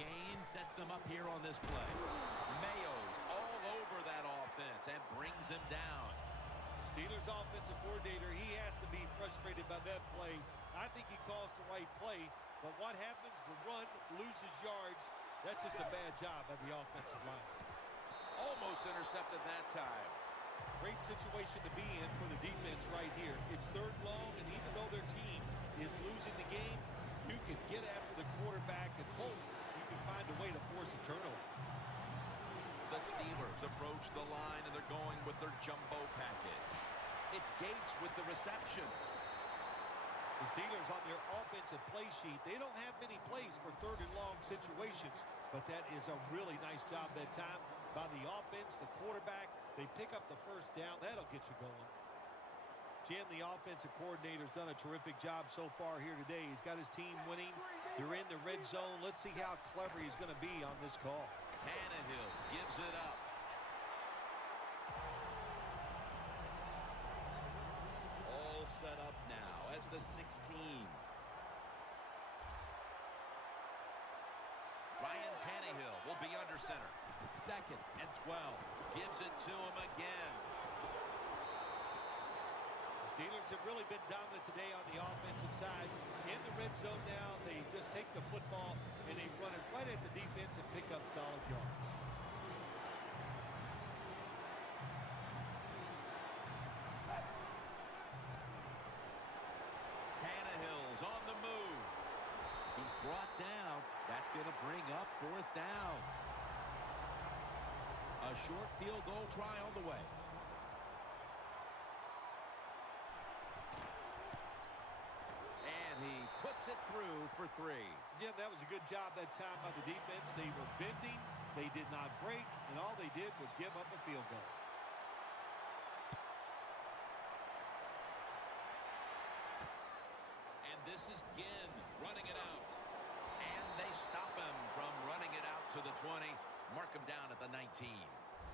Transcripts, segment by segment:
gain sets them up here on this play. Mayo's all over that offense and brings him down. Steelers offensive coordinator, he has to be frustrated by that play. I think he calls the right play, but what happens? The run loses yards. That's just a bad job by the offensive line. Almost intercepted that time. Great situation to be in for the defense right here. It's third long, and even though their team is losing the game, you can get after the quarterback and hope you can find a way to force a turnover. The Steelers approach the line, and they're going with their jumbo package. It's Gates with the reception. The Steelers on their offensive play sheet, they don't have many plays for third and long situations, but that is a really nice job that time by the offense, the quarterback. They pick up the first down. That'll get you going. Jim, the offensive coordinator's done a terrific job so far here today. He's got his team winning. They're in the red zone. Let's see how clever he's going to be on this call. Tannehill gives it up. All set up now at the 16. Ryan Tannehill will be under center. 2nd and 12. Gives it to him again. The Steelers have really been dominant today on the offensive side. In the red zone now, they just take the football and they run it right at the defense and pick up solid yards. Tannehill's on the move. He's brought down. That's going to bring up 4th down. A short field goal try on the way. And he puts it through for 3. Jim, that was a good job that time by the defense. They were bending. They did not break. And all they did was give up a field goal. This is Ginn running it out. And they stop him from running it out to the 20. Mark him down at the 19.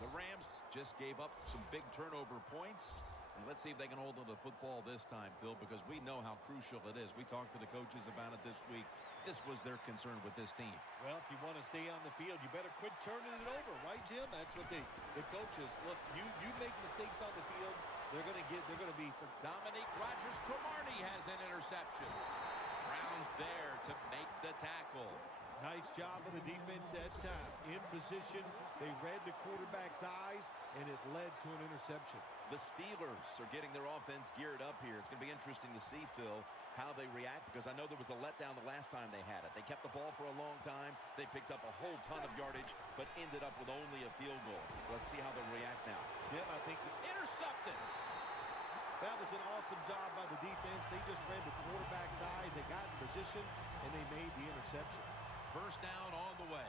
The Rams just gave up some big turnover points. And let's see if they can hold on to the football this time, Phil, because we know how crucial it is. We talked to the coaches about it this week. This was their concern with this team. Well, if you want to stay on the field, you better quit turning it over, right, Jim? That's what the coaches look. You make mistakes on the field, they're going to be for. Dominique Rodgers-Cromartie has an interception. Brown's there to make the tackle. Nice job of the defense that time. In position, they read the quarterback's eyes, and it led to an interception. The Steelers are getting their offense geared up here. It's going to be interesting to see, Phil, how they react, because I know there was a letdown the last time they had it. They kept the ball for a long time. They picked up a whole ton of yardage, but ended up with only a field goal. So let's see how they react now. Jim, I think intercepted. That was an awesome job by the defense. They just read the quarterback's eyes. They got in position, and they made the interception. First down on the way.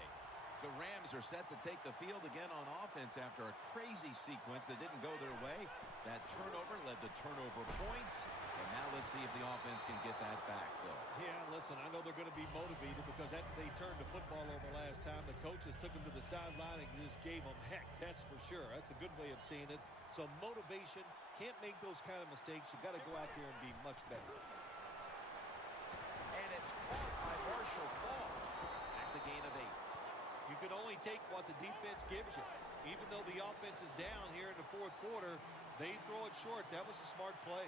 The Rams are set to take the field again on offense after a crazy sequence that didn't go their way. That turnover led to turnover points. And now let's see if the offense can get that back, Phil. Yeah, listen, I know they're going to be motivated because after they turned the football over last time, the coaches took them to the sideline and just gave them heck. That's for sure. That's a good way of seeing it. So motivation, can't make those kind of mistakes. You got to go out there and be much better. And it's caught by Marshall Faulk. That's a gain of 8. You can only take what the defense gives you. Even though the offense is down here in the 4th quarter, they throw it short. That was a smart play.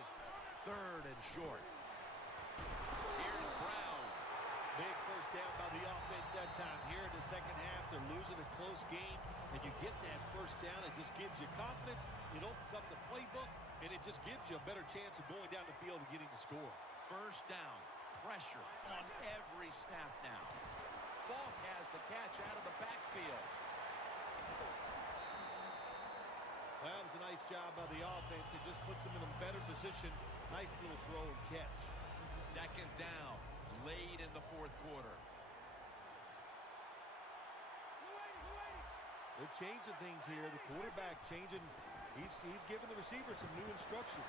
3rd and short. Here's Brown. Big first down by the offense that time. Here in the second half, they're losing a close game, and you get that first down. It just gives you confidence. It opens up the playbook, and it just gives you a better chance of going down the field and getting the score. First down. Pressure on every snap now. Faulk has the catch out of the backfield. That was a nice job by the offense. It just puts them in a better position. Nice little throw and catch. 2nd down, late in the 4th quarter. They're changing things here. The quarterback changing. He's giving the receiver some new instructions.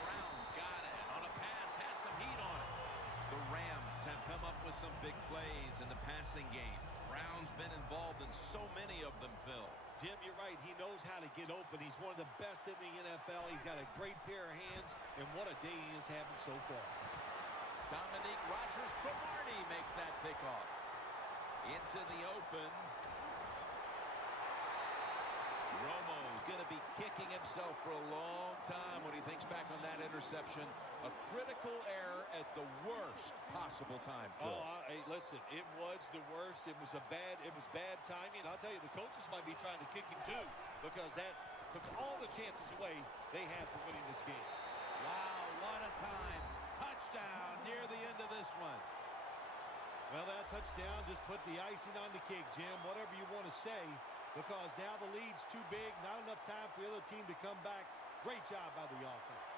Brown's got it. On a pass, had some heat on it. The Rams have come up with some big plays in the passing game. Brown's been involved in so many of them, Phil. Jim, you're right. He knows how to get open. He's one of the best in the NFL. He's got a great pair of hands, and what a day he is having so far. Dominique Rodgers-Cromartie makes that pickoff. Into the open. Romo's going to be kicking himself for a long time when he thinks back on that interception. A critical error at the worst possible time, Phil. Hey, listen, it was the worst. It was bad timing. I'll tell you, the coaches might be trying to kick him too, because that took all the chances away they had for winning this game. Wow, what a time. Touchdown near the end of this one. Well, that touchdown just put the icing on the cake, Jim, whatever you want to say, because now the lead's too big, not enough time for the other team to come back. Great job by the offense.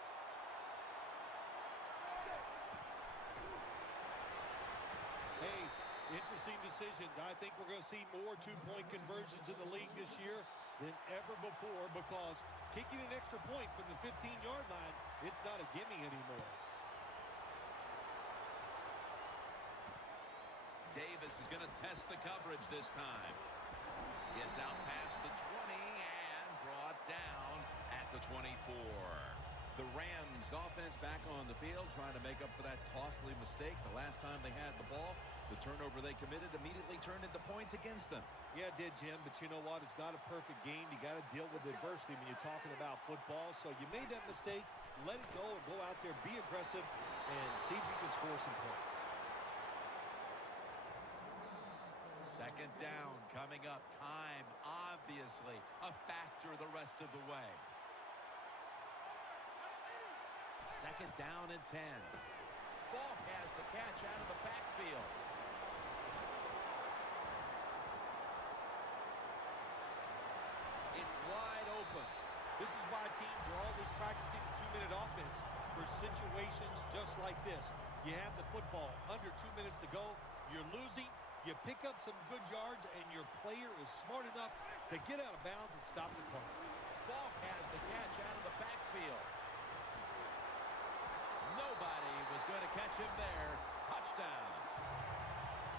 Hey, interesting decision. I think we're going to see more two-point conversions in the league this year than ever before, because kicking an extra point from the 15-yard line, it's not a gimme anymore. Davis is going to test the coverage this time. Gets out past the 20 and brought down at the 24. The Rams offense back on the field trying to make up for that costly mistake. The last time they had the ball, the turnover they committed immediately turned into points against them. Yeah, it did, Jim, but you know what? It's not a perfect game. You got to deal with adversity when you're talking about football. So you made that mistake, let it go, and go out there, be aggressive, and see if you can score some points. Second down coming up. Time, obviously, a factor the rest of the way. Second down and 10. Falk has the catch out of the backfield. It's wide open. This is why teams are always practicing the two-minute offense for situations just like this. You have the football under 2 minutes to go. You're losing. You pick up some good yards, and your player is smart enough to get out of bounds and stop the clock. Falk has the catch out of the backfield. Nobody was going to catch him there. Touchdown.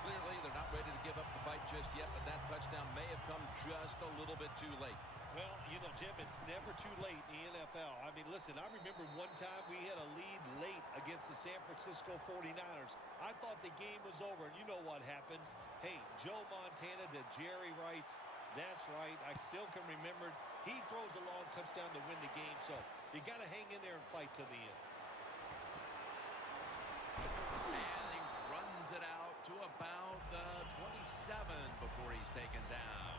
Clearly, they're not ready to give up the fight just yet, but that touchdown may have come just a little bit too late. Well, you know, Jim, it's never too late in the NFL. I mean, listen, I remember one time we had a lead late against the San Francisco 49ers. I thought the game was over, and you know what happens. Hey, Joe Montana to Jerry Rice. That's right. I still can remember. He throws a long touchdown to win the game, so you got to hang in there and fight to the end. And he runs it out to about the 27 before he's taken down.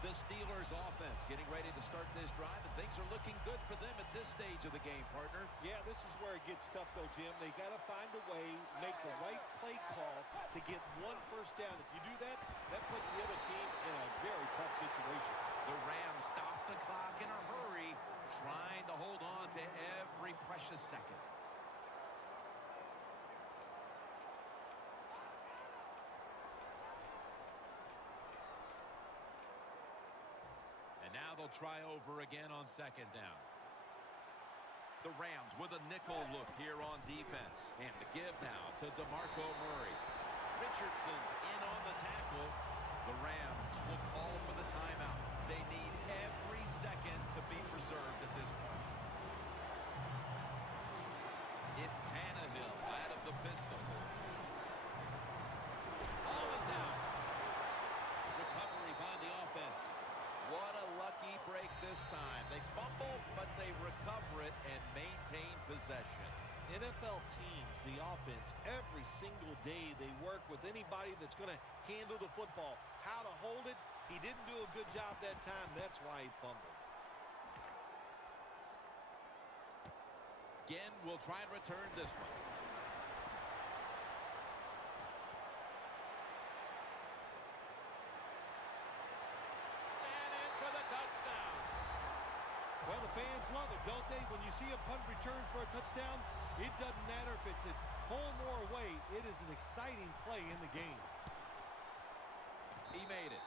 The Steelers offense getting ready to start this drive, and things are looking good for them at this stage of the game, partner. Yeah, this is where it gets tough, though, Jim. They got to find a way, make the right play call to get one first down. If you do that, that puts the other team in a very tough situation. The Rams stop the clock in a hurry, trying to hold on to every precious second. Now they'll try over again on second down. The Rams with a nickel look here on defense. And the give now to DeMarco Murray. Richardson's in on the tackle. The Rams will call for the timeout. They need every second to be preserved at this point. It's Tannehill out of the pistol. Ball is out. Recovery by the offense. What a lucky break this time. They fumble, but they recover it and maintain possession. NFL teams, the offense, every single day they work with anybody that's going to handle the football. How to hold it, he didn't do a good job that time. That's why he fumbled. Again, we'll try and return this one. Well, the fans love it, don't they? When you see a punt return for a touchdown, it doesn't matter if it's at home or away. It is an exciting play in the game. He made it.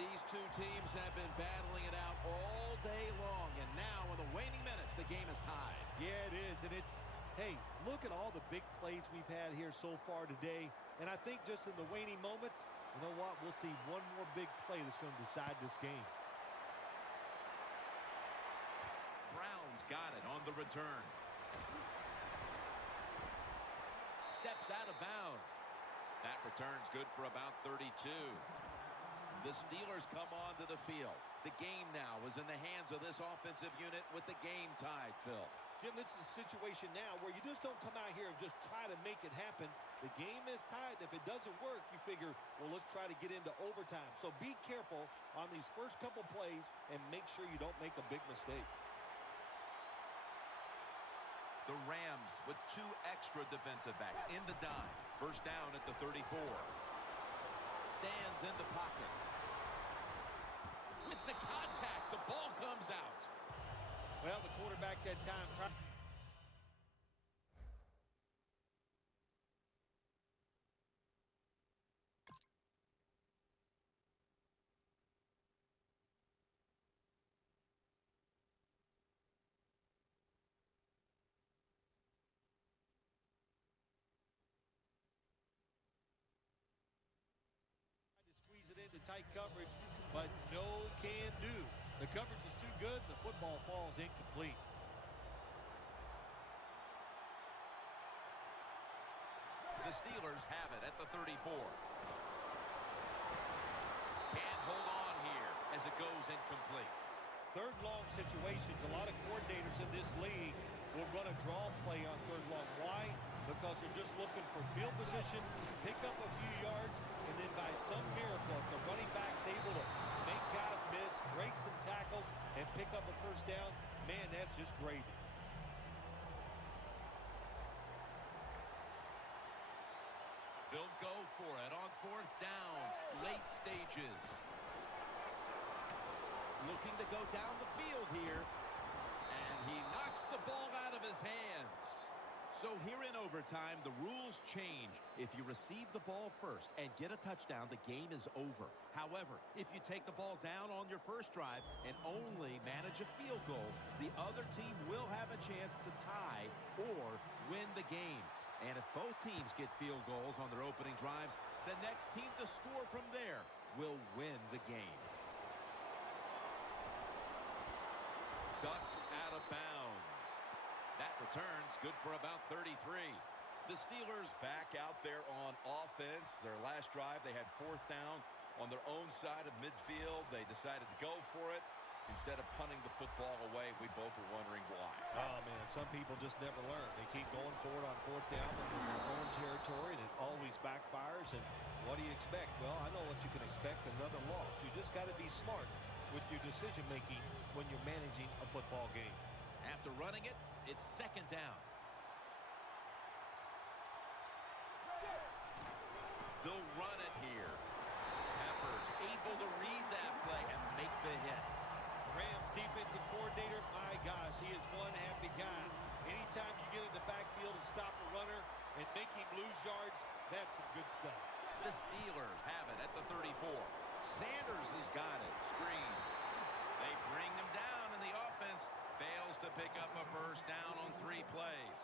These two teams have been battling it out all day long, and now in the waning minutes, the game is tied. Yeah, it is, and it's, hey, look at all the big plays we've had here so far today, and I think just in the waning moments, you know what, we'll see one more big play that's going to decide this game. Got it on the return. Steps out of bounds. That return's good for about 32. The Steelers come onto the field. The game now is in the hands of this offensive unit with the game tied, Phil. Jim, this is a situation now where you just don't come out here and just try to make it happen. The game is tied, and if it doesn't work, you figure, well, let's try to get into overtime. So be careful on these first couple plays and make sure you don't make a big mistake. The Rams with 2 extra defensive backs in the dime. First down at the 34. Stands in the pocket. With the contact, the ball comes out. Well, the quarterback that time tried. Squeeze it into tight coverage, but no can do. The coverage is too good. The football falls incomplete. The Steelers have it at the 34. Can't hold on here as it goes incomplete. Third long situations. A lot of coordinators in this league will run a draw play on third long. Why? Because they're just looking for field position, pick up a few yards, and then by some miracle, if the running back's able to make guys miss, break some tackles, and pick up a first down, man, that's just gravy. They'll go for it on 4th down, late stages. Looking to go down the field here, and he knocks the ball out of his hands. So here in overtime, the rules change. If you receive the ball first and get a touchdown, the game is over. However, if you take the ball down on your first drive and only manage a field goal, the other team will have a chance to tie or win the game. And if both teams get field goals on their opening drives, the next team to score from there will win the game. Ducks out of bounds. That returns good for about 33. The Steelers back out there on offense. Their last drive, they had 4th down on their own side of midfield. They decided to go for it instead of punting the football away. We both were wondering why. Oh, man, some people just never learn. They keep going for it on 4th down in their own territory, and it always backfires. And what do you expect? Well, I know what you can expect, another loss. You just got to be smart with your decision-making when you're managing a football game. After running it, it's 2nd down. They'll run it here. Peppers able to read that play and make the hit. Rams defensive coordinator, my gosh, he is one happy guy. Anytime you get in the backfield and stop a runner and make him lose yards, that's some good stuff. The Steelers have it at the 34. Sanders has got it. Screen. They bring him down, and the offense fails to pick up a first down on 3 plays.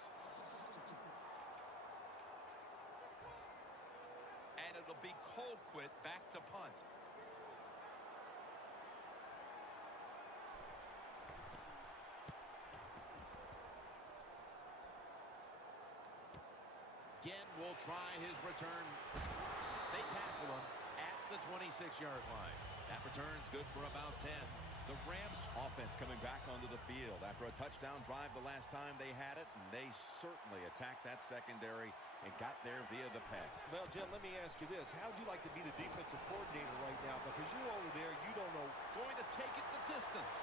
And it'll be Colquitt back to punt. Again, will try his return. They tackle him at the 26-yard line. That return's good for about 10. The Rams offense coming back onto the field after a touchdown drive the last time they had it, and they certainly attacked that secondary and got there via the pass. Well, Jim, let me ask you this. How would you like to be the defensive coordinator right now? Because you're over there, you don't know. Going to take it the distance.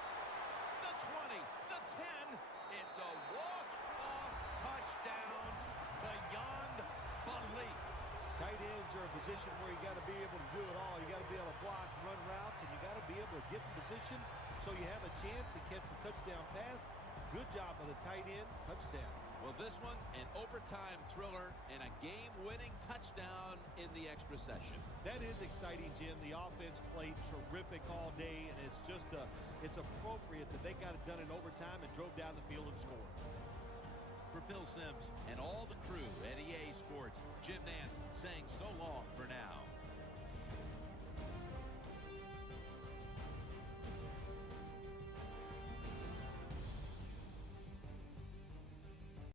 The 20, the 10. It's a walk-off touchdown beyond belief. Tight ends are a position where you got to be able to do it all. You got to be able to block, run routes, and you got to be able to get in position so you have a chance to catch the touchdown pass. Good job by the tight end. Touchdown. Well, this one, an overtime thriller and a game-winning touchdown in the extra session. That is exciting, Jim. The offense played terrific all day, and it's appropriate that they got it done in overtime and drove down the field and scored. For Phil Simms and all the crew at EA Sports, Jim Nance saying so long for now.